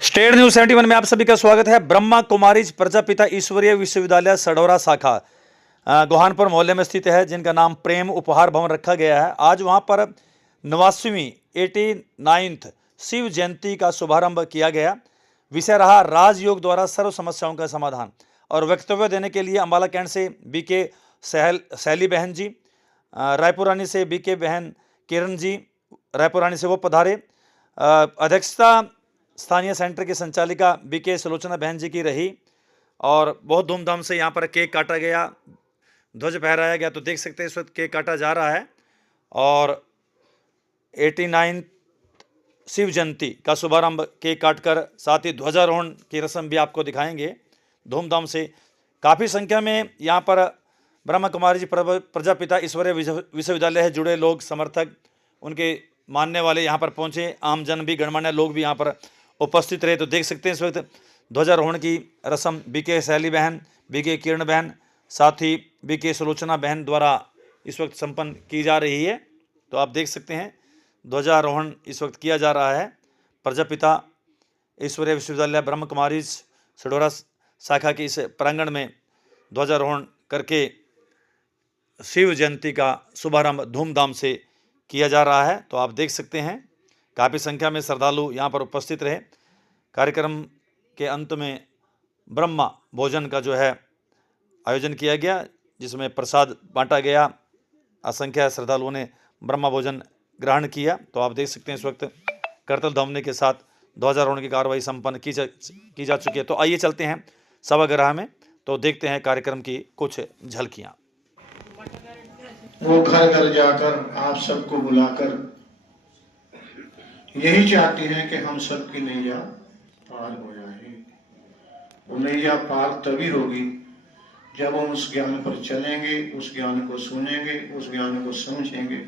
State news 71 में आप सभी का स्वागत है। ब्रह्मा कुमारीज प्रजापिता ईश्वरीय विश्वविद्यालय सडौरा शाखा गोहानपुर मोहल्ले में स्थित है, जिनका नाम प्रेम उपहार भवन रखा गया है। आज वहां पर 89वीं 89th शिव जयंती का शुभारंभ किया गया। विषय रहा राजयोग द्वारा सर्व समस्याओं का समाधान। और वक्तव्य देने के लिए अम्बाला कैंट से बीके सैली बहन जी, रायपुरानी से बीके बहन किरण जी, रायपुरानी से वो पधारे। अध्यक्षता स्थानीय सेंटर की संचालिका बीके सुलोचना बहन जी की रही और बहुत धूमधाम से यहाँ पर केक काटा गया, ध्वज फहराया गया। तो देख सकते हैं इस वक्त केक काटा जा रहा है और 89 शिव जयंती का शुभारंभ केक काटकर साथ ही ध्वजारोहण की रस्म भी आपको दिखाएंगे धूमधाम से। काफ़ी संख्या में यहाँ पर ब्रह्मा कुमारी जी प्रजापिता ईश्वरीय विश्वविद्यालय है जुड़े लोग, समर्थक, उनके मानने वाले यहाँ पर पहुँचे। आमजन भी, गणमान्य लोग भी यहाँ पर उपस्थित रहे। तो देख सकते हैं इस वक्त ध्वजारोहण की रस्म बीके सैली बहन, बीके किरण बहन, साथ ही बीके सुलोचना बहन द्वारा इस वक्त संपन्न की जा रही है। तो आप देख सकते हैं ध्वजारोहण इस वक्त किया जा रहा है। प्रजापिता ईश्वरीय विश्वविद्यालय ब्रह्म कुमारी सडौरा शाखा के इस प्रांगण में ध्वजारोहण करके शिव जयंती का शुभारंभ धूमधाम से किया जा रहा है। तो आप देख सकते हैं काफ़ी संख्या में श्रद्धालु यहाँ पर उपस्थित रहे। कार्यक्रम के अंत में ब्रह्मा भोजन का जो है आयोजन किया गया, जिसमें प्रसाद बांटा गया। असंख्य श्रद्धालुओं ने ब्रह्मा भोजन ग्रहण किया। तो आप देख सकते हैं इस वक्त करतल ध्वनि के साथ ध्वजारोहण की कार्रवाई संपन्न की जा चुकी है। तो आइए चलते हैं सभागृह में, तो देखते हैं कार्यक्रम की कुछ झलकियाँ। वो घर घर जाकर आप सबको बुलाकर यही चाहती हैं कि हम सबकी नैया पार हो जाए। वो नैया पार तभी होगी जब हम उस ज्ञान पर चलेंगे, उस ज्ञान को सुनेंगे, उस ज्ञान को समझेंगे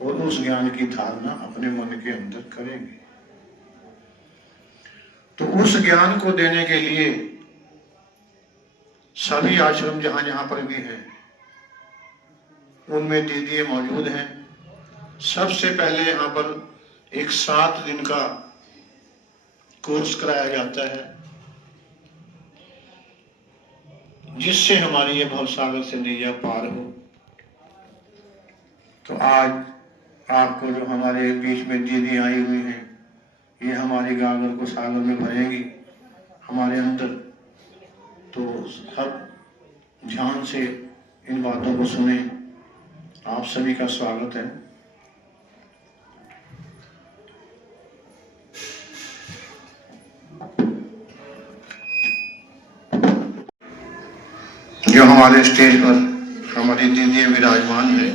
और उस ज्ञान की धारणा अपने मन के अंदर करेंगे। तो उस ज्ञान को देने के लिए सभी आश्रम जहां जहां पर भी हैं उनमें दीदी मौजूद हैं। सबसे पहले यहाँ पर एक 7 दिन का कोर्स कराया जाता है, जिससे हमारी ये भवसागर से नैया पार हो। तो आज आपको जो हमारे बीच में दीदी आई हुई हैं, ये हमारी गागर को सागर में भरेंगी हमारे अंदर। तो सब ध्यान से इन बातों को सुने। आप सभी का स्वागत है। जो हमारे स्टेज पर हमारी दीदी विराजमान है,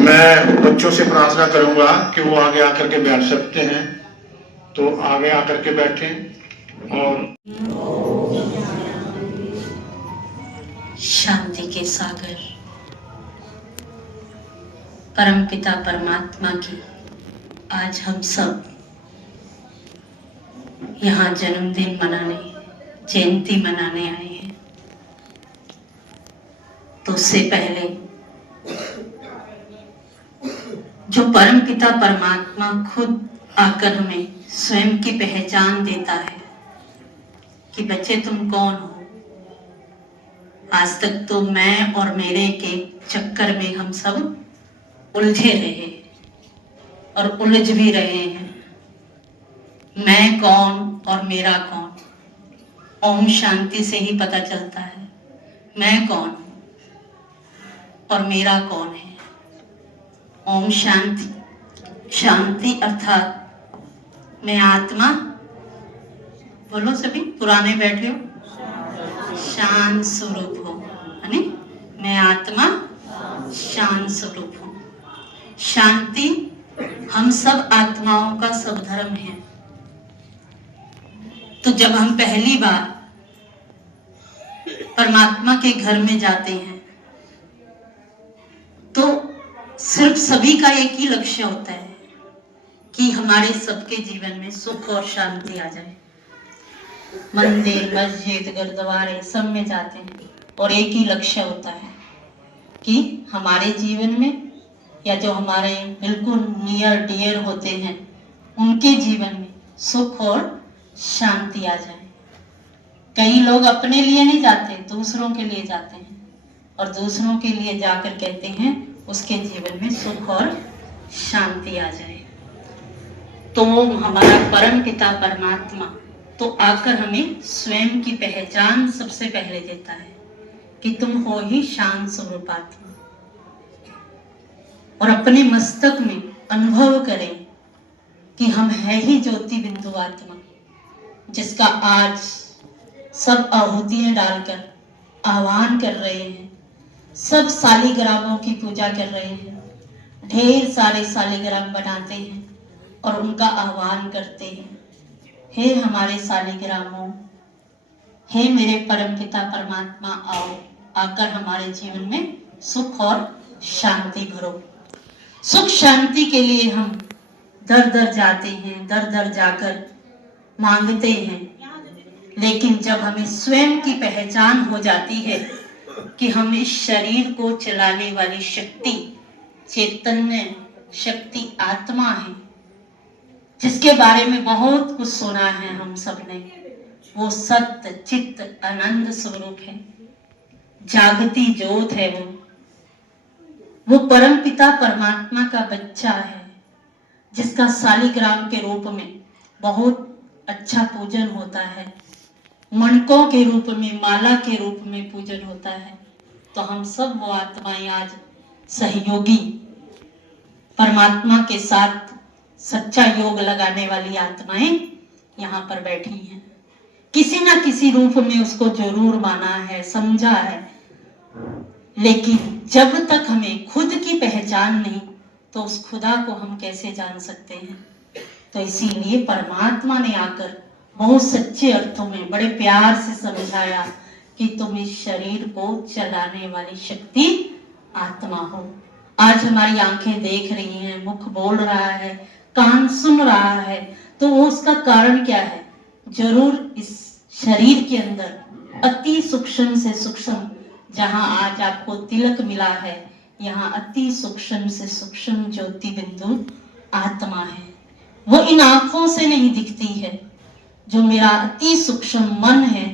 मैं बच्चों से प्रार्थना करूंगा कि वो आगे आकर के बैठ सकते हैं, तो आगे आकर के बैठें। और शांति के सागर परमपिता परमात्मा की आज हम सब यहाँ जन्मदिन मनाने, जयंती मनाने आए हैं। तो उससे पहले जो परमपिता परमात्मा खुद आकर हमें स्वयं की पहचान देता है कि बच्चे तुम कौन हो। आज तक तो मैं और मेरे के चक्कर में हम सब उलझे रहे और उलझ भी रहे हैं। मैं कौन और मेरा कौन, ओम शांति से ही पता चलता है मैं कौन और मेरा कौन है। ओम शांति, शांति अर्थात मैं आत्मा, बोलो सभी पुराने बैठे हो, शांत स्वरूप हो, है ना? मैं आत्मा शांत स्वरूप हूँ। शांति हम सब आत्माओं का सब धर्म है। तो जब हम पहली बार परमात्मा के घर में जाते हैं तो सिर्फ सभी का एक ही लक्ष्य होता है कि हमारे सबके जीवन में सुख और शांति आ जाए। मंदिर, मस्जिद, गुरुद्वारे सब में जाते हैं और एक ही लक्ष्य होता है कि हमारे जीवन में या जो हमारे बिल्कुल नियर डियर होते हैं उनके जीवन में सुख और शांति आ जाए। कई लोग अपने लिए नहीं जाते, दूसरों के लिए जाते हैं और दूसरों के लिए जाकर कहते हैं उसके जीवन में सुख और शांति आ जाए। तो हमारा परम पिता परमात्मा तो आकर हमें स्वयं की पहचान सबसे पहले देता है कि तुम हो ही शांत स्वरूप आत्मा, और अपने मस्तक में अनुभव करें कि हम है ही ज्योति बिंदु आत्मा, जिसका आज सब आहुतियां डालकर आह्वान कर रहे हैं। सब सालिग्रामों की पूजा कर रहे हैं, ढेर सारे सालिग्राम बनाते हैं और उनका आह्वान करते हैं, हे हमारे सालिग्रामों, हे मेरे परम पिता परमात्मा, आओ आकर हमारे जीवन में सुख और शांति भरो। सुख शांति के लिए हम दर दर जाते हैं, दर दर जाकर मांगते हैं, लेकिन जब हमें स्वयं की पहचान हो जाती है कि हम इस शरीर को चलाने वाली शक्ति, चैतन्य शक्ति आत्मा है, जिसके बारे में बहुत कुछ सुना है हम सब ने, वो सत्य चित्त आनंद स्वरूप है, जागती ज्योत है, वो परम पिता परमात्मा का बच्चा है, जिसका सालिग्राम के रूप में बहुत अच्छा पूजन होता है, मणकों के रूप में, माला के रूप में पूजन होता है। तो हम सब वो आत्माएं आज सहयोगी, परमात्मा के साथ सच्चा योग लगाने वाली आत्माएं यहाँ पर बैठी हैं। किसी ना किसी रूप में उसको जरूर माना है, समझा है, लेकिन जब तक हमें खुद की पहचान नहीं तो उस खुदा को हम कैसे जान सकते हैं। तो इसीलिए परमात्मा ने आकर बहुत सच्चे अर्थों में बड़े प्यार से समझाया कि तुम इस शरीर को चलाने वाली शक्ति आत्मा हो। आज हमारी आंखें देख रही हैं, मुख बोल रहा है, कान सुन रहा है, तो वो उसका कारण क्या है? जरूर इस शरीर के अंदर अति सूक्ष्म से सूक्ष्म, जहां आज आपको तिलक मिला है, यहाँ अति सूक्ष्म से सूक्ष्म ज्योति बिंदु आत्मा है। वो इन आंखों से नहीं दिखती है। जो मेरा अति सूक्ष्म मन है,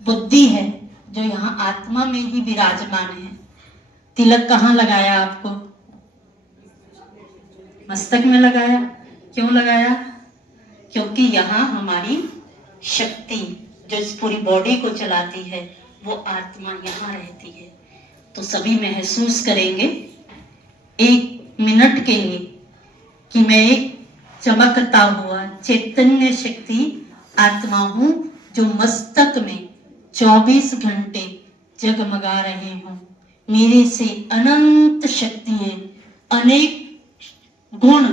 बुद्धि है, जो यहाँ आत्मा में ही विराजमान है। तिलक कहाँ लगाया आपको? मस्तक में लगाया। क्यों लगाया? क्योंकि यहाँ हमारी शक्ति जो इस पूरी बॉडी को चलाती है वो आत्मा यहाँ रहती है। तो सभी महसूस करेंगे 1 मिनट के लिए कि मैं एक चमकता हुआ चैतन्य शक्ति आत्मा हूं, जो मस्तक में 24 घंटे जगमगा रहे हूं। मेरे से अनंत शक्तियां, अनेक गुण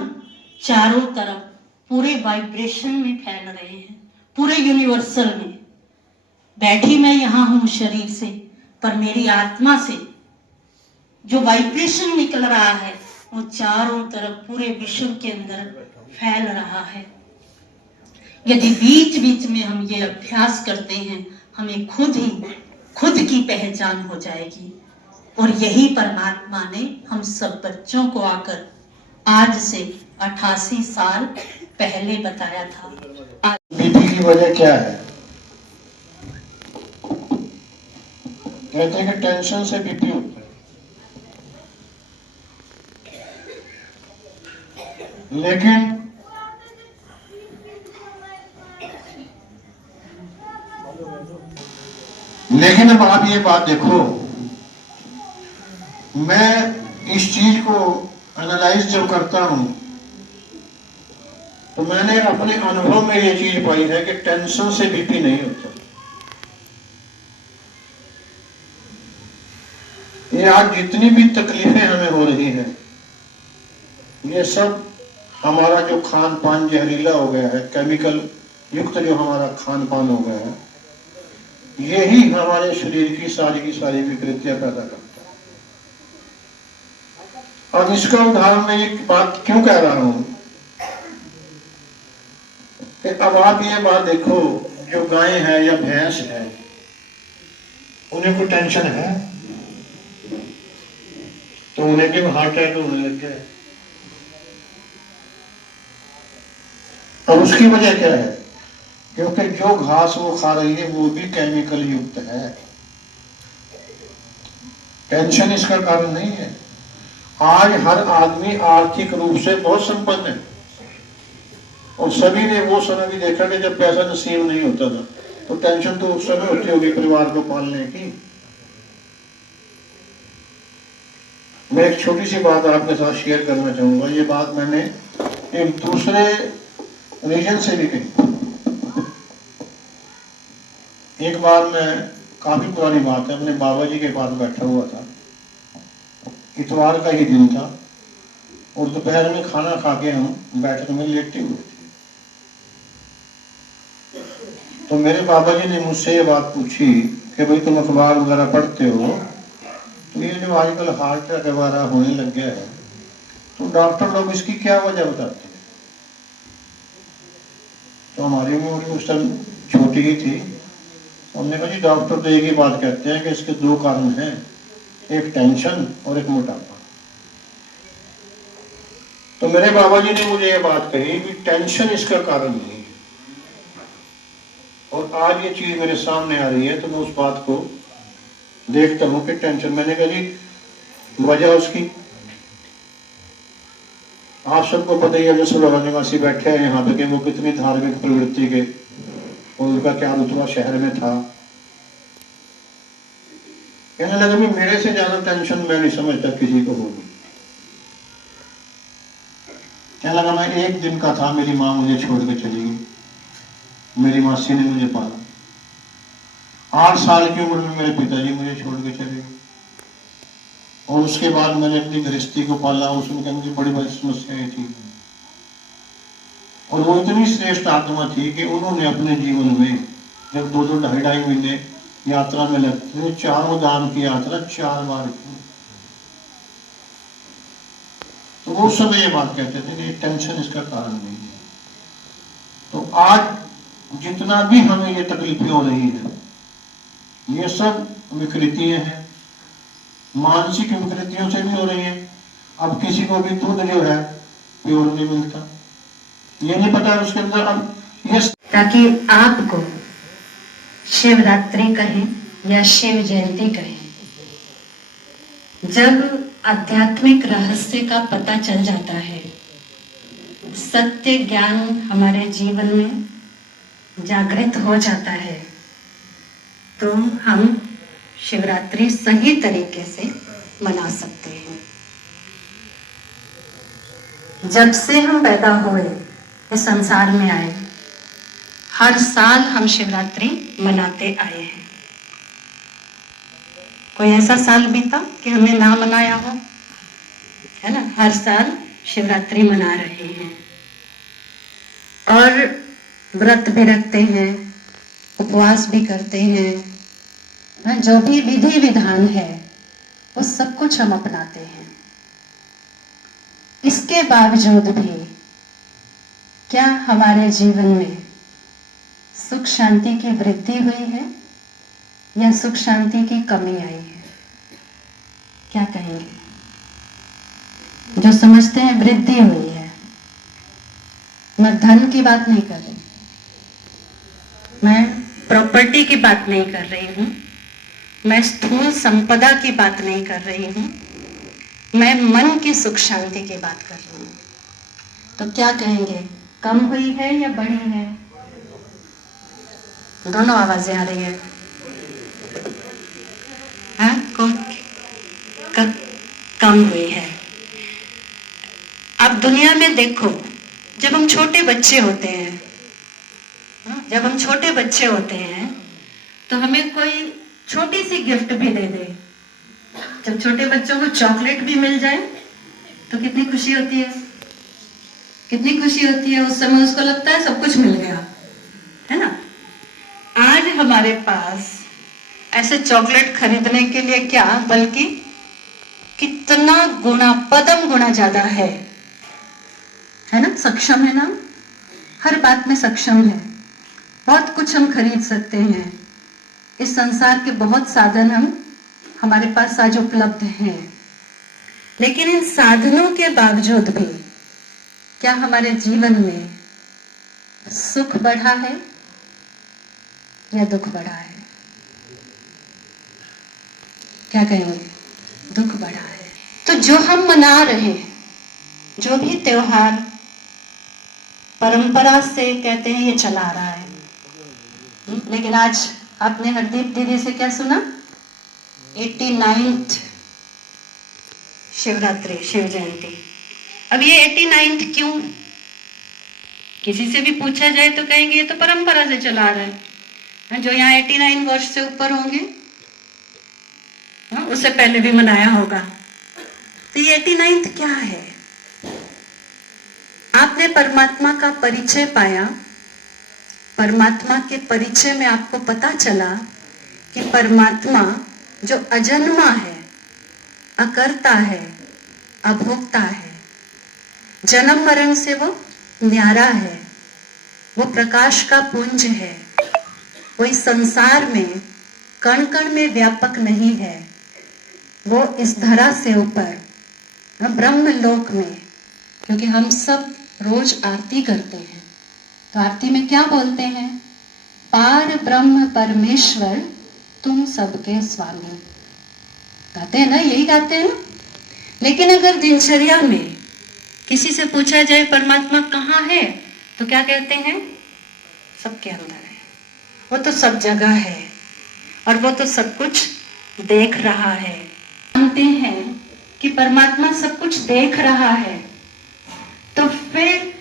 चारों तरफ पूरे वाइब्रेशन में फैल रहे हैं, पूरे यूनिवर्सल में। बैठी मैं यहाँ हूं शरीर से, पर मेरी आत्मा से जो वाइब्रेशन निकल रहा है वो चारों तरफ पूरे विश्व के अंदर फैल रहा है। यदि बीच बीच में हम ये अभ्यास करते हैं, हमें खुद की पहचान हो जाएगी। और यही परमात्मा ने हम सब बच्चों को आकर आज से 88 साल पहले बताया था। बीपी की वजह क्या है? कहते हैं कि टेंशन से बीपी होता है, लेकिन अब आप ये बात देखो, मैं इस चीज को एनालाइज जब करता हूं तो मैंने अपने अनुभव में ये चीज पाई है कि टेंशन से बीपी नहीं होता। ये आज जितनी भी तकलीफें हमें हो रही हैं, ये सब हमारा जो खान पान जहरीला हो गया है, केमिकल युक्त जो हमारा खान पान हो गया है, यही हमारे शरीर की सारी विकृतियां पैदा करता है। अब इसका उदाहरण मैं एक बात क्यों कह रहा हूं कि अब आप ये बात देखो, जो गाय है या भैंस है, उन्हें कोई टेंशन है तो उन्हें भी हार्ट अटैक होने लग गया है। और उसकी वजह क्या है? क्योंकि जो घास वो खा रही है वो भी केमिकल युक्त है। टेंशन इसका कारण नहीं है। आज हर आदमी आर्थिक रूप से बहुत संपन्न है और सभी ने वो समय भी देखा कि जब पैसा नसीब नहीं होता था तो टेंशन तो उस समय होती होगी परिवार को पालने की। मैं एक छोटी सी बात आपके साथ शेयर करना चाहूंगा। ये बात मैंने एक दूसरे रीजन से भी कही। एक बार मैं, काफी पुरानी बात है, अपने बाबा जी के पास बैठा हुआ था। इतवार का ही दिन था और दोपहर में खाना खा के हम बैठक में लेटे हुए थे। तो मेरे बाबा जी ने मुझसे ये बात पूछी कि भाई तुम अखबार वगैरह पढ़ते हो, तो ये जो आजकल हार्ट अटैक वगैरह होने लग गया है तो डॉक्टर लोग इसकी क्या वजह बताते हैं? तो हमारी उम्र उस टाइम छोटी ही थी। हमने कहा जी डॉक्टर तो एक ही बात कहते हैं कि इसके दो कारण हैं, एक टेंशन और एक मोटापा। तो मेरे बाबा जी ने मुझे ये बात कही कि टेंशन इसका कारण नहीं है। और आज ये चीज मेरे सामने आ रही है तो मैं उस बात को देखता हूं कि टेंशन, मैंने कहा जी वजह उसकी आप सबको पता ही है। जो सलौरा निवासी बैठे हैं यहाँ पे कि वो कितनी धार्मिक प्रवृत्ति के और उनका क्या रुतबा शहर में था। कहने लगा भी मेरे से ज्यादा टेंशन मैं नहीं समझता किसी को होगी। कहने लगा मैं एक दिन का था, मेरी माँ मुझे छोड़ के चली गई, मेरी मासी ने मुझे पाला। 8 साल की उम्र में मेरे पिताजी मुझे छोड़ के चले गए और उसके बाद मैंने अपनी गृहस्थी को पाला। उसमें मुझे बड़ी बड़ी समस्याएं थी और वो इतनी श्रेष्ठ आत्मा थी कि उन्होंने अपने जीवन में जब 2-2 ढाई महीने यात्रा में लगते थे, चारों धाम की यात्रा 4 बार की। तो वो समय ये बात कहते थे कि टेंशन इसका कारण नहीं है। तो आज जितना भी हमें ये तकलीफें हो रही है ये सब विकृतियां हैं, मानसिक विकृतियों से भी हो रही है। अब किसी को भी दूध जो है प्योर नहीं मिलता, ये नहीं पता उसके अंदर अब ये, ताकि आपको शिवरात्रि कहें या शिव जयंती कहें, जब आध्यात्मिक रहस्य का पता चल जाता है, सत्य ज्ञान हमारे जीवन में जागृत हो जाता है, तो हम शिवरात्रि सही तरीके से मना सकते हैं। जब से हम पैदा हुए इस संसार में आए, हर साल हम शिवरात्रि मनाते आए हैं। कोई ऐसा साल बीता कि हमने ना मनाया हो, है ना? हर साल शिवरात्रि मना रहे हैं और व्रत भी रखते हैं, उपवास भी करते हैं, जो भी विधि विधान है वो सब कुछ हम अपनाते हैं। इसके बावजूद भी क्या हमारे जीवन में सुख शांति की वृद्धि हुई है या सुख शांति की कमी आई है? क्या कहेंगे? जो समझते हैं वृद्धि हुई है। मैं धन की बात नहीं कर रही, मैं प्रॉपर्टी की बात नहीं कर रही हूं, मैं स्थूल संपदा की बात नहीं कर रही हूं, मैं मन की सुख शांति की बात कर रही हूं। तो क्या कहेंगे, कम हुई है या बढ़ी है? दोनों आवाजें आ रही है। हाँ, कम हुई है। अब दुनिया में देखो, जब हम छोटे बच्चे होते हैं, जब हम छोटे बच्चे होते हैं तो हमें कोई छोटी सी गिफ्ट भी दे दे, जब छोटे बच्चों को चॉकलेट भी मिल जाए तो कितनी खुशी होती है, कितनी खुशी होती है। उस समय उसको लगता है सब कुछ मिल गया, है ना? आज हमारे पास ऐसे चॉकलेट खरीदने के लिए क्या, बल्कि कितना गुना, पदम गुना ज्यादा है ना? सक्षम है ना, हर बात में सक्षम है, बहुत कुछ हम खरीद सकते हैं, इस संसार के बहुत साधन हमारे पास आज उपलब्ध हैं, लेकिन इन साधनों के बावजूद भी क्या हमारे जीवन में सुख बढ़ा है या दुख बढ़ा है? क्या कहेंगे? दुख बढ़ा है। तो जो हम मना रहे हैं, जो भी त्योहार परंपरा से कहते हैं ये चला रहा है, लेकिन आज आपने हरदीप दीदी से क्या सुना? 89th शिवरात्रि, शिव जयंती। अब ये 89th क्यों? किसी से भी पूछा जाए तो कहेंगे ये तो परंपरा से चला रहा है। जो यहाँ 89 वर्ष से ऊपर होंगे उससे पहले भी मनाया होगा। तो ये 89th क्या है? आपने परमात्मा का परिचय पाया, परमात्मा के परिचय में आपको पता चला कि परमात्मा जो अजन्मा है, अकर्ता है, अभोक्ता है, जन्म मरण से वो न्यारा है, वो प्रकाश का पुंज है, वो इस संसार में कण कण में व्यापक नहीं है, वो इस धरा से ऊपर ब्रह्म लोक में, क्योंकि हम सब रोज आरती करते हैं, तो आरती में क्या बोलते हैं? पार ब्रह्म परमेश्वर तुम सबके स्वामी। गाते हैं ना, यही गाते हैं ना। लेकिन अगर दिनचर्या में किसी से पूछा जाए परमात्मा कहाँ है, तो क्या कहते हैं? सबके अंदर है, वो तो सब जगह है और वो तो सब कुछ देख रहा है। मानते हैं कि परमात्मा सब कुछ देख रहा है, तो फिर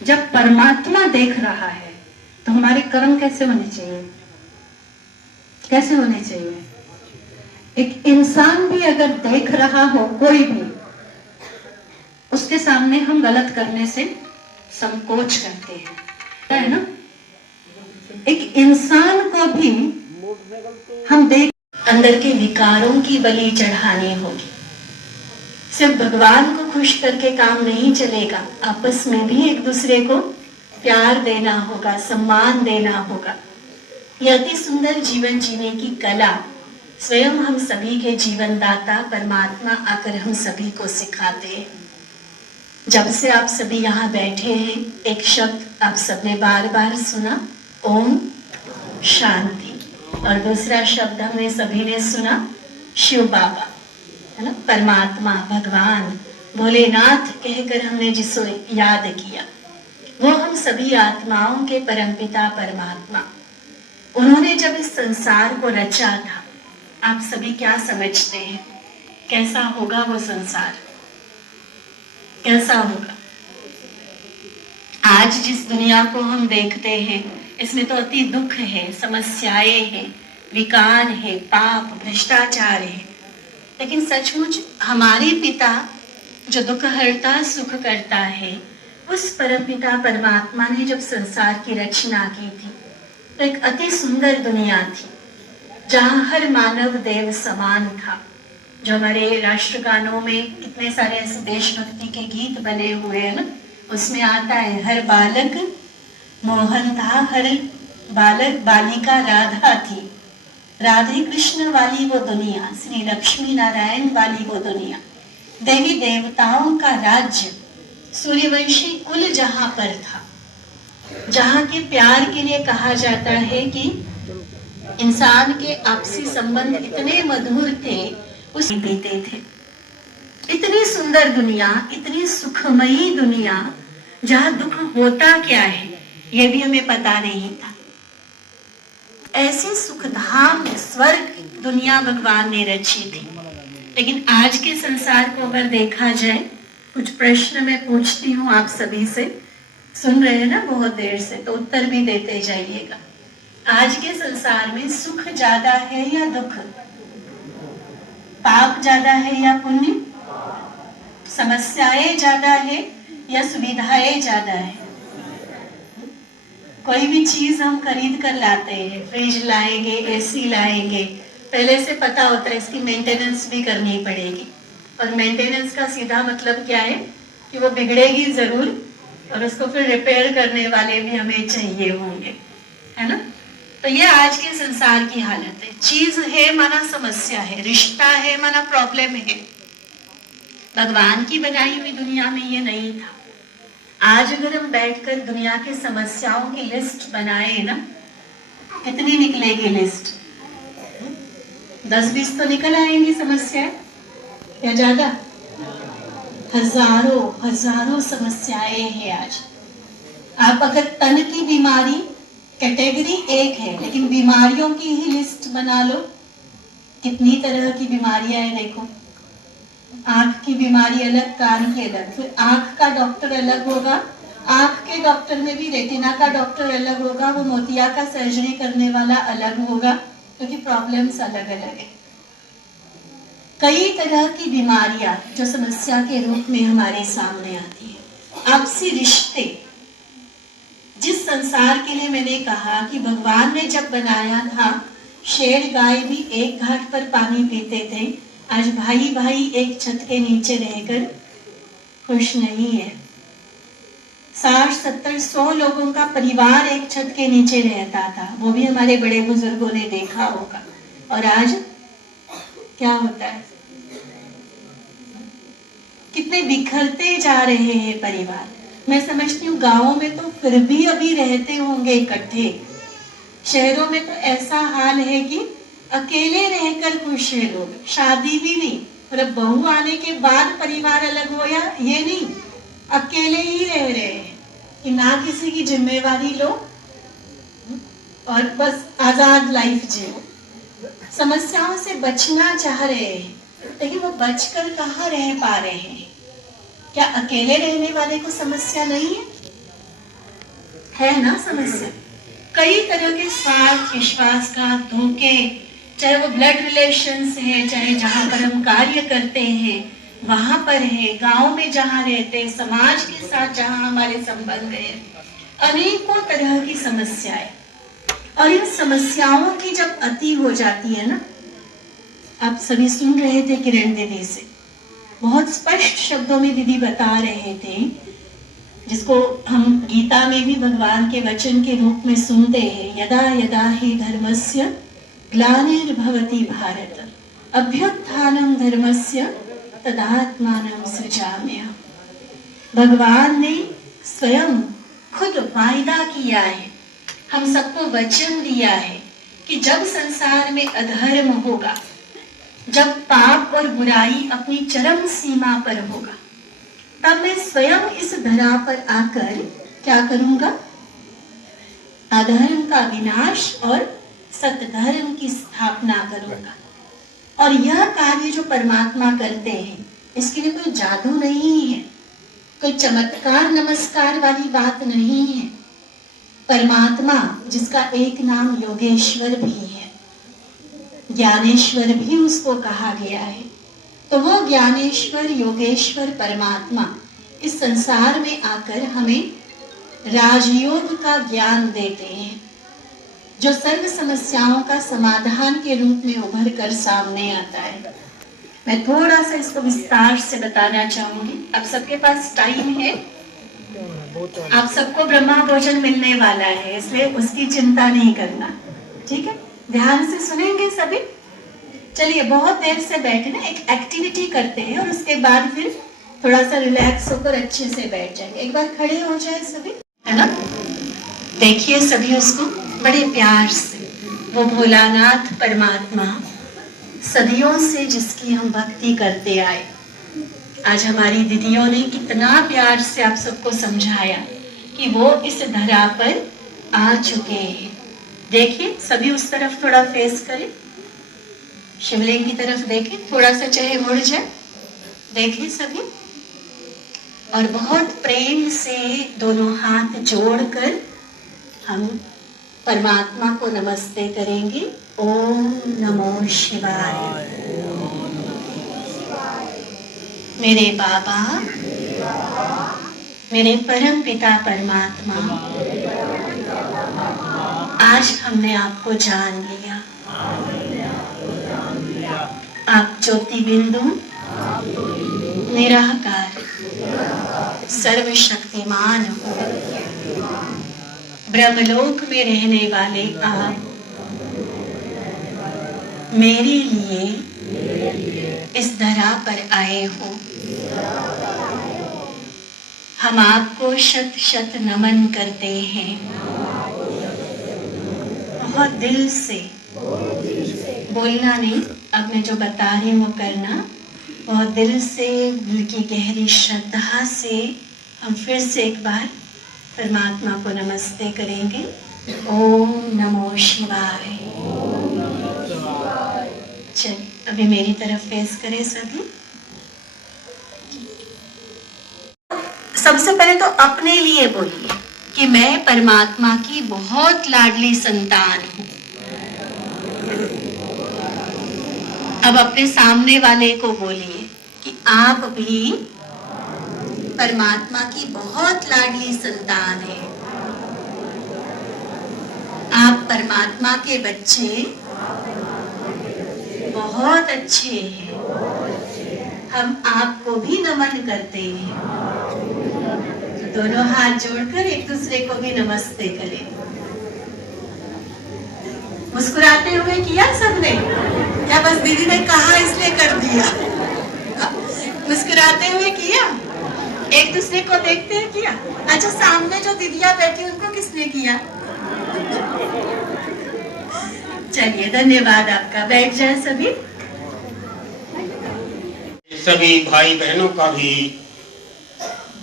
जब परमात्मा देख रहा है तो हमारे कर्म कैसे होने चाहिए? कैसे होने चाहिए? एक इंसान भी अगर देख रहा हो, कोई भी, उसके सामने हम गलत करने से संकोच करते हैं, है ना? एक इंसान को भी हम देख, अंदर के विकारों की बलि चढ़ानी होगी। सिर्फ भगवान को खुश करके काम नहीं चलेगा, आपस में भी एक दूसरे को प्यार देना होगा, सम्मान देना होगा। यह अति सुंदर जीवन जीने की कला स्वयं हम सभी के जीवन दाता परमात्मा आकर हम सभी को सिखाते हैं। जब से आप सभी यहाँ बैठे हैं, एक शब्द आप सबने बार बार सुना, ओम शांति, और दूसरा शब्द हमने सभी ने सुना, शिव बाबा, है ना, परमात्मा, भगवान, भोलेनाथ कहकर हमने जिसको याद किया, वो हम सभी आत्माओं के परमपिता परमात्मा। उन्होंने जब इस संसार को रचा था, आप सभी क्या समझते हैं? कैसा होगा वो संसार? कैसा होगा? आज जिस दुनिया को हम देखते हैं, इसमें तो अति दुख है, समस्याएं हैं, विकार है, पाप, भ्रष्टाचार है। लेकिन सचमुच हमारे पिता जो दुख हरता सुख करता है, उस परमपिता परमात्मा ने जब संसार की रचना की थी, तो एक अति सुंदर दुनिया थी जहाँ हर मानव देव समान था। जो हमारे राष्ट्रगानों में कितने सारे ऐसे देशभक्ति के गीत बने हुए हैं ना, उसमें आता है, हर बालक मोहन था, हर बालक बालिका राधा थी, राधे कृष्ण वाली वो दुनिया, श्री लक्ष्मी नारायण वाली वो दुनिया, देवी देवताओं का राज्य, सूर्यवंशी कुल जहां पर था, जहां के प्यार के लिए कहा जाता है कि इंसान के आपसी संबंध इतने मधुर थे, उस बीते थे। इतनी सुंदर दुनिया, इतनी सुखमयी दुनिया जहां दुख होता क्या है ये भी हमें पता नहीं था। ऐसी सुखधाम स्वर्ग दुनिया भगवान ने रची थी। लेकिन आज के संसार को अगर देखा जाए, कुछ प्रश्न मैं पूछती हूँ आप सभी से, सुन रहे हैं ना बहुत देर से, तो उत्तर भी देते जाइएगा। आज के संसार में सुख ज्यादा है या दुख? पाप ज्यादा है या पुण्य? समस्याएं ज्यादा है या सुविधाएं ज्यादा है? कोई भी चीज हम खरीद कर लाते हैं, फ्रिज लाएंगे, एसी लाएंगे, पहले से पता होता है इसकी मेंटेनेंस भी करनी पड़ेगी। और मेंटेनेंस का सीधा मतलब क्या है कि वो बिगड़ेगी जरूर और उसको फिर रिपेयर करने वाले भी हमें चाहिए होंगे, है ना? तो तो ये आज के संसार की हालत है। चीज है माना समस्या है, रिश्ता है माना प्रॉब्लम है। भगवान की बनाई हुई दुनिया में ये नहीं था। आज अगर हम बैठकर दुनिया की समस्याओं की लिस्ट बनाए ना, कितनी निकलेगी लिस्ट? 10-20 तो निकल आएंगी समस्याएं, या ज्यादा? हजारों समस्याएं हैं आज। आप अगर तन की बीमारी कैटेगरी एक है, लेकिन बीमारियों की ही लिस्ट बना लो, कितनी तरह की बीमारियां हैं। देखो, आंख की बीमारी अलग, कान की अलग, फिर आंख का डॉक्टर अलग होगा, आंख के डॉक्टर में भी रेटिना का डॉक्टर अलग होगा, वो मोतिया का सर्जरी करने वाला अलग होगा, क्योंकि प्रॉब्लम्स अलग अलग है। कई तरह की बीमारियां जो समस्या के रूप में हमारे सामने आती है। आपसी रिश्ते, जिस संसार के लिए मैंने कहा कि भगवान ने जब बनाया था, शेर गाय भी एक घाट पर पानी पीते थे। आज भाई भाई एक छत के नीचे रहकर खुश नहीं है। 60-70-100 लोगों का परिवार एक छत के नीचे रहता था, वो भी हमारे बड़े बुजुर्गों ने देखा होगा। और आज क्या होता है? कितने बिखरते जा रहे हैं परिवार। मैं समझती हूँ गांवों में तो फिर भी अभी रहते होंगे इकट्ठे, शहरों में तो ऐसा हाल है कि अकेले रहकर खुश है लोग। शादी भी नहीं, मतलब बहू आने के बाद परिवार अलग हो या ये नहीं, अकेले ही रह रहे हैं कि ना किसी की जिम्मेवारी लो और बस आजाद लाइफ जियो। समस्याओं से बचना चाह रहे हैं, लेकिन वो बचकर कहाँ रह पा रहे हैं? क्या अकेले रहने वाले को समस्या नहीं है ना समस्या? कई तरह के स्वार्थ, विश्वासघात, धोखे, चाहे वो ब्लड रिलेशंस है, चाहे जहां पर हम कार्य करते हैं वहां पर है, गांव में जहां रहते हैं, समाज के साथ जहां हमारे संबंध है, अनेकों तरह की समस्याएं। और इन समस्याओं की जब अति हो जाती है ना, आप सभी सुन रहे थे किरण दीदी से, बहुत स्पष्ट शब्दों में दीदी बता रहे थे, जिसको हम गीता में भी भगवान के वचन के रूप में सुनते हैं, यदा यदा हि धर्मस्य ग्लानिर्भवति भारत अभ्युत्थानं धर्मस्य तदात्मानं सृजाम्यहम्। भगवान ने स्वयं खुद वायदा किया है, हम सबको वचन दिया है कि जब संसार में अधर्म होगा, जब पाप और बुराई अपनी चरम सीमा पर होगा, तब मैं स्वयं इस धरा पर आकर क्या करूंगा? अधर्म का विनाश और सतधर्म की स्थापना करूंगा। और यह कार्य जो परमात्मा करते हैं, इसके लिए कोई जादू नहीं है, कोई चमत्कार नमस्कार वाली बात नहीं है। परमात्मा, जिसका एक नाम योगेश्वर भी है, ज्ञानेश्वर भी उसको कहा गया है, तो वो ज्ञानेश्वर योगेश्वर परमात्मा इस संसार में आकर हमें राजयोग का ज्ञान देते हैं, जो सर्व समस्याओं का समाधान के रूप में उभर कर सामने आता है। मैं थोड़ा सा इसको विस्तार से बताना चाहूंगी। आप सबके पास टाइम है, आप सबको ब्रह्मा भोजन मिलने वाला है, इसलिए उसकी चिंता नहीं करना, ठीक है? ध्यान से सुनेंगे सभी। चलिए, बहुत देर से बैठे ना, एक एक्टिविटी करते हैं और उसके बाद फिर थोड़ा सा रिलैक्स होकर अच्छे से बैठ जाएंगे। एक बार खड़े हो जाए सभी, है ना? देखिए सभी उसको बड़े प्यार से, वो भोलानाथ परमात्मा सदियों से जिसकी हम भक्ति करते आए, आज हमारी दीदियों ने कितना प्यार से आप सबको समझाया कि वो इस धरा पर आ चुके हैं। देखिए सभी उस तरफ थोड़ा फेस करें, शिवलिंग की तरफ देखें, थोड़ा सा चाहे मुड़ जाए, देखें सभी, और बहुत प्रेम से दोनों हाथ जोड़कर हम परमात्मा को नमस्ते करेंगे। ओम नमो शिवाय। मेरे बाबा, मेरे परम पिता परमात्मा, आज हमने आपको जान लिया। आप ज्योति बिंदु, निराकार, सर्वशक्तिमान हो, ब्रह्मलोक में रहने वाले आप मेरे लिए इस धरा पर आए हो। हम आपको शत शत नमन करते हैं, बहुत दिल से। बोलना नहीं, अब मैं जो बता रही हूँ वो करना। बहुत दिल से, दिल की गहरी श्रद्धा से हम फिर से एक बार परमात्मा को नमस्ते करेंगे। ओम नमो शिवाय। चलिए अभी मेरी तरफ फेस करें सभी। सबसे पहले तो अपने लिए बोलिए कि मैं परमात्मा की बहुत लाडली संतान हूँ। अब अपने सामने वाले को बोलिए कि आप भी परमात्मा की बहुत लाडली संतान हैं। आप परमात्मा के बच्चे बहुत अच्छे हैं। हम आपको भी नमन करते हैं। दोनों हाथ जोड़कर एक दूसरे को भी नमस्ते करें। मुस्कुराते हुए किया सबने? क्या बस दीदी ने कहा इसलिए कर दिया? मुस्कुराते हुए किया? एक दूसरे को देखते हैं किया? अच्छा, सामने जो दीदियां बैठी उनको किसने किया? चलिए धन्यवाद आपका। बैठ जाए सभी। सभी भाई बहनों का भी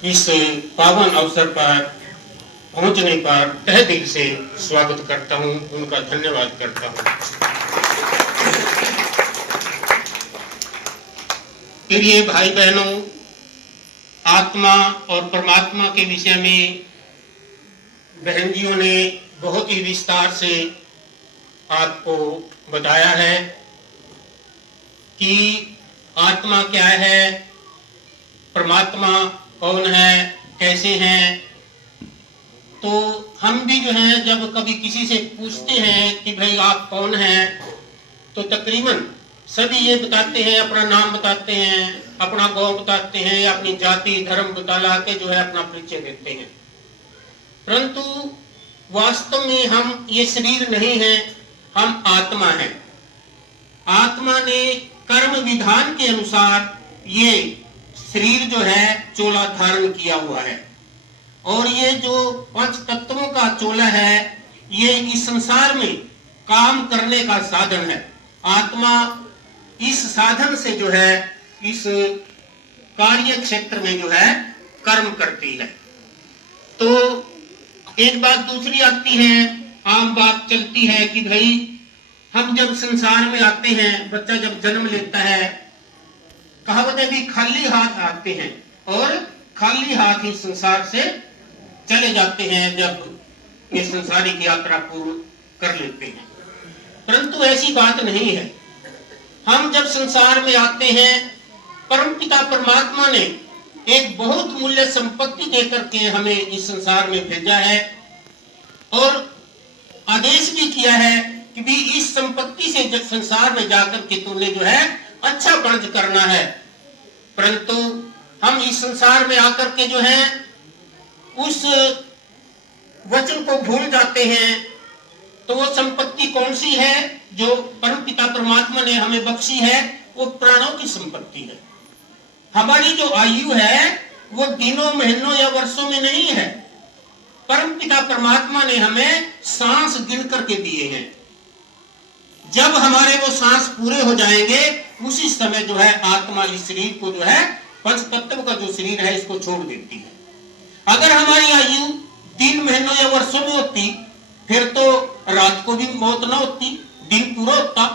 इस पावन अवसर पर पहुंचने पर तहे दिल से स्वागत करता हूं, उनका धन्यवाद करता हूं। प्रिय भाई बहनों, आत्मा और परमात्मा के विषय में बहन जियों ने बहुत ही विस्तार से आपको बताया है कि आत्मा क्या है, परमात्मा कौन है, कैसे हैं। तो हम भी जो है जब कभी किसी से पूछते हैं कि भाई आप कौन हैं, तो तकरीबन सभी ये बताते हैं, अपना नाम बताते हैं, अपना गांव बताते हैं, अपनी जाति धर्म बता के जो है अपना परिचय देते हैं। परंतु वास्तव में हम ये शरीर नहीं है, हम आत्मा हैं। आत्मा ने कर्म विधान के अनुसार ये शरीर जो है चोला धारण किया हुआ है, और ये जो पंच तत्वों का चोला है ये इस संसार में काम करने का साधन है। आत्मा इस साधन से जो है इस कार्य क्षेत्र में जो है कर्म करती है। तो एक बात दूसरी आती है, आम बात चलती है कि भाई हम जब संसार में आते हैं, बच्चा जब जन्म लेता है, कहावत है भी खाली हाथ आते हैं और खाली हाथ ही संसार से चले जाते हैं जब ये संसारिक यात्रा पूर्ण कर लेते हैं। परंतु ऐसी बात नहीं है। हम जब संसार में आते हैं, परमपिता परमात्मा ने एक बहुत मूल्य संपत्ति देकर के हमें इस संसार में भेजा है और आदेश भी किया है कि भी इस संपत्ति से जब संसार में जाकर के तुमने जो है अच्छा कर्ज करना है। परंतु हम इस संसार में आकर के जो है उस वचन को भूल जाते हैं। तो वो संपत्ति कौन सी है जो परमपिता परमात्मा ने हमें बख्शी है? वो प्राणों की संपत्ति है। हमारी जो आयु है वो दिनों महीनों या वर्षों में नहीं है। परमपिता परमात्मा ने हमें सांस गिन करके दिए हैं। जब हमारे वो सांस पूरे हो जाएंगे उसी समय जो है आत्मा इस शरीर को जो है पंच तत्व का जो शरीर है इसको छोड़ देती है। अगर हमारी आयु दिन महीनों या वर्षों में होती फिर तो रात को भी मौत ना होती, दिन पूरा होता,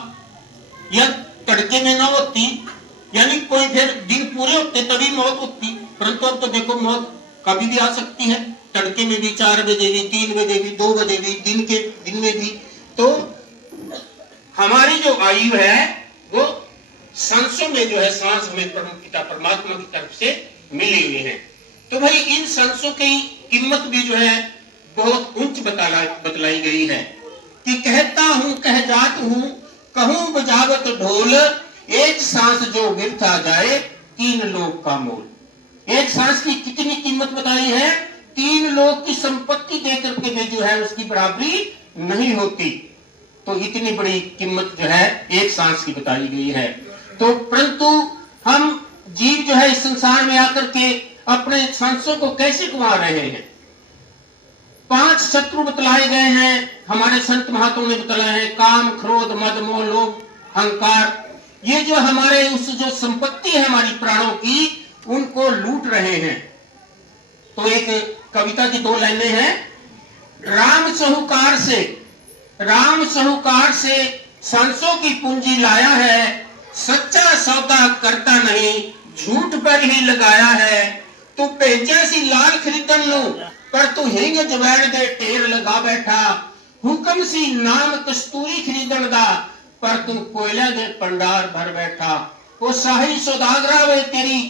या तड़के में ना होती, यानी कोई फिर दिन पूरे होते तभी मौत होती। परंतु अब तो देखो मौत कभी भी आ सकती है, तड़के में भी, 4 बजे भी, 3 बजे भी, 2 बजे भी, दिन में भी। तो हमारी जो आयु है वो सांसों में जो है सांस हमें पिता परमात्मा की तरफ से मिली हुई है। तो भाई इन सांसों की कीमत भी जो है बहुत उच्च बतलाई गई है कि कहता हूं कह जात हूं, कहूं बजावत ढोल, एक सांस जो गिरता जाए 3 लोक का मोल। एक सांस की कितनी कीमत बताई है? 3 लोक की संपत्ति देकर के भी जो है उसकी बराबरी नहीं होती। तो इतनी बड़ी कीमत जो है एक सांस की बताई गई है। तो परंतु हम जीव जो है इस संसार में आकर के अपने सांसों को कैसे गंवा रहे हैं। 5 शत्रु बतलाए गए हैं, हमारे संत महात्माओं ने बतलाए हैं, काम, क्रोध, मद, मोह, लोभ, अहंकार। ये जो हमारे उस जो संपत्ति है हमारी प्राणों की, उनको लूट रहे हैं। तो एक कविता की 2 लाइनें हैं। राम साहूकार से सांसों की पूंजी लाया है, सच्चा सौदा करता नहीं, झूठ पर ही लगाया है। तू भेजा सी लाल खरीदन नु, पर तू हिंग जवैन दे ढेर लगा बैठा। हुक्म सी नाम कस्तूरी खरीदन दा, पर तू कोयला दे भंडार भर बैठा। वो शाही सौदागरा वे तेरी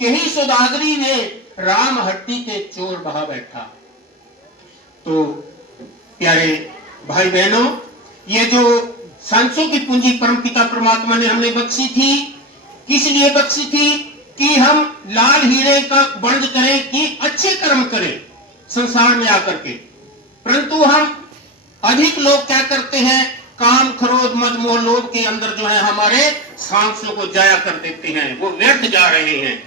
कही सौदागरी ने, राम हट्टी के चोर बहा बैठा। तो प्यारे भाई बहनों, ये जो सांसों की पूंजी परमपिता परमात्मा ने हमें बख्शी थी, किस लिए बख्शी थी? कि हम लाल हीरे का बंद करें, कि अच्छे कर्म करें संसार में आकर के। परंतु हम अधिक लोग क्या करते हैं, काम, क्रोध, मद, मोह, लोभ के अंदर जो है हमारे सांसों को जाया कर देते हैं, वो व्यर्थ जा रहे हैं।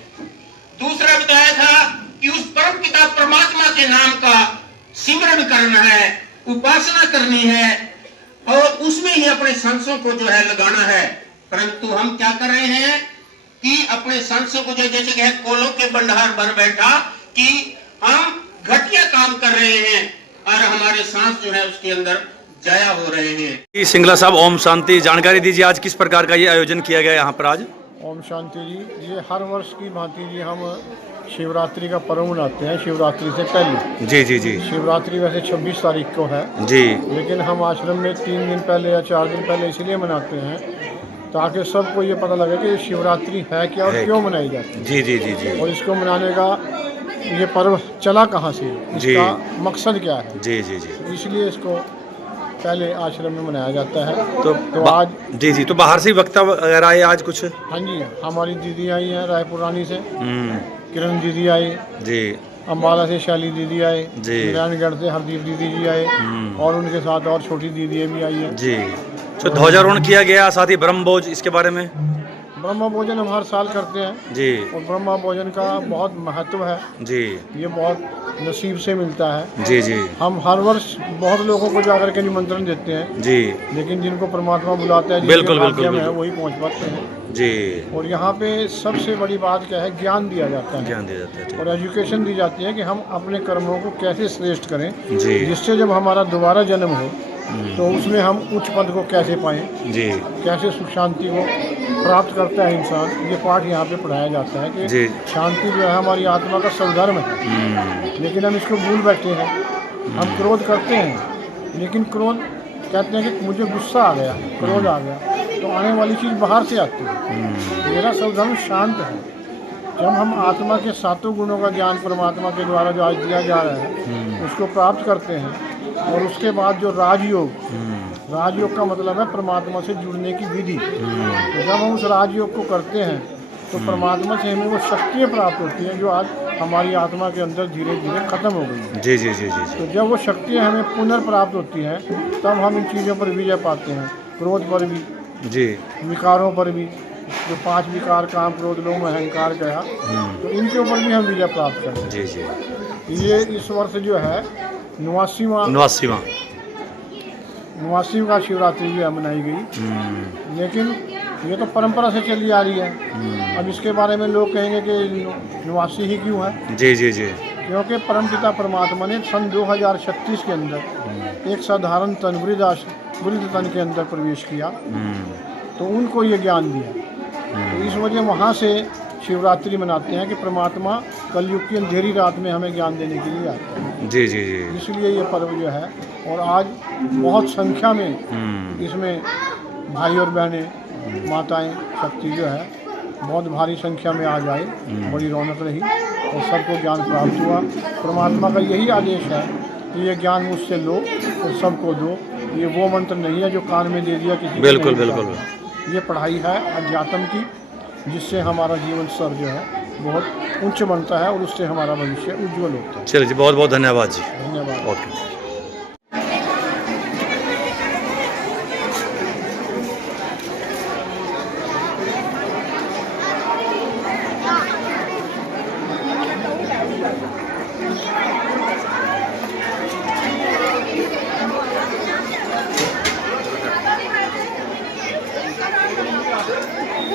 दूसरा बताया था कि उस परम पिता परमात्मा के नाम का सिमरन करना है, उपासना करनी है और उसमें ही अपने सांसों को जो है लगाना है। परंतु हम क्या कर रहे हैं कि अपने सांसों को जो जैसे कहे कोलों के भंडार भर बैठा, कि हम घटिया काम कर रहे हैं और हमारे सांस जो है उसके अंदर जाया हो रहे हैं। सिंगला साहब, ओम शांति। जानकारी दीजिए आज किस प्रकार का ये आयोजन किया गया यहाँ पर आज? ओम शांति जी। ये हर वर्ष की भांति जी हम शिवरात्रि का पर्व मनाते हैं, शिवरात्रि से पहले। जी जी जी। शिवरात्रि वैसे 26 तारीख को है जी, लेकिन हम आश्रम में 3 दिन पहले या 4 दिन पहले इसलिए मनाते हैं ताकि सबको ये पता लगे कि शिवरात्रि है क्या और क्यों मनाई जाती है। जी जी जी जी। और इसको मनाने का ये पर्व चला कहाँ से, इसका मकसद क्या है। जी जी जी। इसलिए इसको पहले आश्रम में मनाया जाता है। तो आज जी जी, तो बाहर से वक्ता वगैरह आए आज कुछ? हाँ जी, हमारी दीदी आई हैं रायपुर रानी से, किरण दीदी आई जी, अम्बाला से शैली दीदी आए जी, नारायणगढ़ से हरदीप दीदी जी आए और उनके साथ और छोटी दीदी भी आई है जी। तो ध्वजारोहण किया गया, साथ ही ब्रह्म भोज, इसके बारे में? ब्रह्म भोजन हम हर साल करते हैं जी, और ब्रह्म भोजन का बहुत महत्व है जी, ये बहुत नसीब से मिलता है। जी जी। हम हर वर्ष बहुत लोगों को जाकर के निमंत्रण देते हैं जी, लेकिन जिनको परमात्मा बुलाता है, बिल्कुल, जिनके बिल्कुल, भाग्य में है, बिल्कुल। वही पहुंच पाते हैं जी। और यहाँ पे सबसे बड़ी बात क्या है, ज्ञान दिया जाता है ज्ञान दिया जाता है, ठीक। और एजुकेशन दी जाती है कि हम अपने कर्मों को कैसे श्रेष्ठ करें, जी जिससे जब हमारा दोबारा जन्म हो तो उसमें हम उच्च पद को कैसे पाएं, जी कैसे सुख शांति को प्राप्त करता है इंसान। ये पाठ यहाँ पे पढ़ाया जाता है कि जी। शांति जो है हमारी आत्मा का स्वधर्म है, लेकिन हम इसको भूल बैठे हैं। हम क्रोध करते हैं लेकिन क्रोध कहते हैं कि मुझे गुस्सा आ गया, क्रोध आ गया, तो आने वाली चीज़ बाहर से आती है। मेरा स्वधर्म शांत है। जब हम आत्मा के 7 गुणों का ज्ञान परमात्मा के द्वारा जो आज दिया जा रहा है उसको प्राप्त करते हैं और उसके बाद जो राजयोग, राजयोग का मतलब है परमात्मा से जुड़ने की विधि। तो जब हम उस राजयोग को करते हैं तो परमात्मा से हमें वो शक्तियाँ प्राप्त होती हैं जो आज हमारी आत्मा के अंदर धीरे धीरे खत्म हो गई हैं। जी जी जी जी। तो जब वो शक्तियाँ हमें पुनर्प्राप्त होती हैं तब हम इन चीज़ों पर विजय पाते हैं। क्रोध पर भी जी, विकारों पर भी, जो 5 विकार काम, क्रोध, लोभ, अहंकार गया, तो इनके ऊपर भी हम विजय प्राप्त करते हैं। जी जी। ये इस वर्ष जो है 89वां 89वीं का शिवरात्रि जो है मनाई गई, लेकिन ये तो परंपरा से चली आ रही है। अब इसके बारे में लोग कहेंगे कि 89 ही क्यों है। जी जी जी। क्योंकि परमपिता परमात्मा ने सन 2036 के अंदर एक साधारण तन वृद्ध तन के अंदर प्रवेश किया तो उनको ये ज्ञान दिया। तो इस वजह वहाँ से शिवरात्रि मनाते हैं कि परमात्मा कलयुग की अंधेरी रात में हमें ज्ञान देने के लिए आते हैं। जी जी जी। इसलिए ये पर्व जो है, और आज बहुत संख्या में इसमें भाई और बहनें, माताएं, शक्ति जो है बहुत भारी संख्या में आज आई, बड़ी रौनक रही और सबको ज्ञान प्राप्त हुआ। परमात्मा का यही आदेश है कि ये ज्ञान मुझसे लो और सबको दो। ये वो मंत्र नहीं है जो कान में दे दिया किसी को। बिल्कुल नहीं बिल्कुल। बताया। ये पढ़ाई है अध्यात्म की, जिससे हमारा जीवन स्तर जो है बहुत उच्च बनता है और उससे हमारा भविष्य उज्ज्वल होता है। चलिए जी, बहुत बहुत धन्यवाद जी। धन्यवाद। ओके।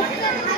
हैं।